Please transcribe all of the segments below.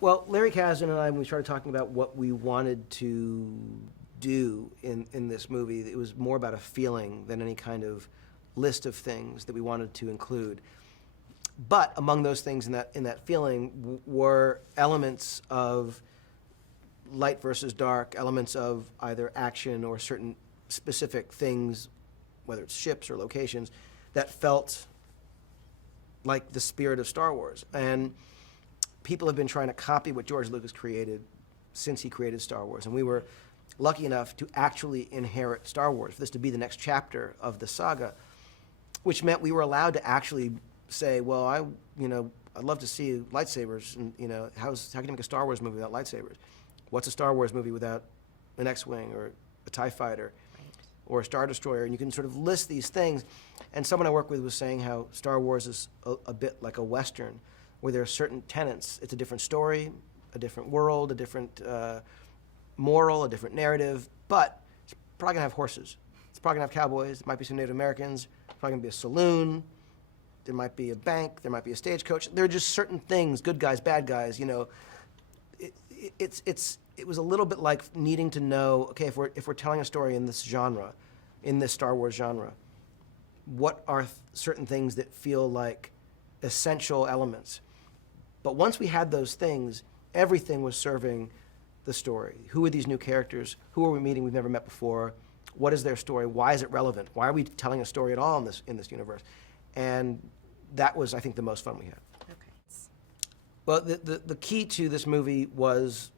Well, Larry Kasdan and I, when we started talking about what we wanted to do in this movie, it was more about a feeling than any kind of list of things that we wanted to include. But among those things in that feeling were elements of light versus dark, elements of either action or certain specific things, whether it's ships or locations, that felt like the spirit of Star Wars. And people have been trying to copy what George Lucas created since he created Star Wars. And we were lucky enough to actually inherit Star Wars, for this to be the next chapter of the saga, which meant we were allowed to actually say, well, I'd love to see lightsabers, and how can you make a Star Wars movie without lightsabers? What's a Star Wars movie without an X-Wing or a TIE fighter or a Star Destroyer? And you can sort of list these things. And someone I work with was saying how Star Wars is a bit like a Western, where there are certain tenets. It's a different story, a different world, a different moral, a different narrative, but it's probably gonna have horses. It's probably gonna have cowboys. There might be some Native Americans. It's probably gonna be a saloon. There might be a bank. There might be a stagecoach. There are just certain things, good guys, bad guys. It was a little bit like needing to know, okay, if we're telling a story in this genre, in this Star Wars genre, what are certain things that feel like essential elements? But once we had those things, everything was serving the story. Who are these new characters? Who are we meeting we've never met before? What is their story? Why is it relevant? Why are we telling a story at all in this universe? And that was, I think, the most fun we had. Okay. Well, the key to this movie was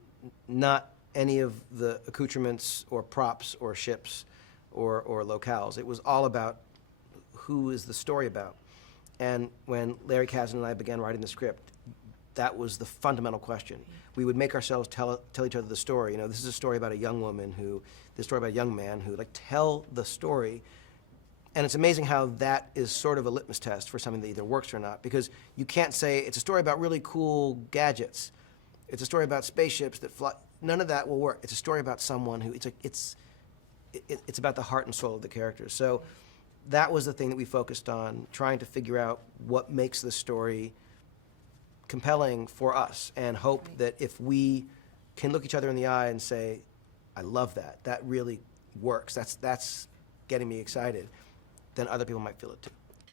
not any of the accoutrements or props or ships or locales. It was all about who is the story about. And when Larry Kasdan and I began writing the script, that was the fundamental question. We would make ourselves tell each other the story. This is a story about a young woman this story about a young man who, tell the story. And it's amazing how that is sort of a litmus test for something that either works or not, because you can't say it's a story about really cool gadgets. It's a story about spaceships that fly. None of that will work. It's a story about someone who, it's about the heart and soul of the characters. So that was the thing that we focused on, trying to figure out what makes the story compelling for us, and hope that if we can look each other in the eye and say, I love that, that really works, that's getting me excited, then other people might feel it too.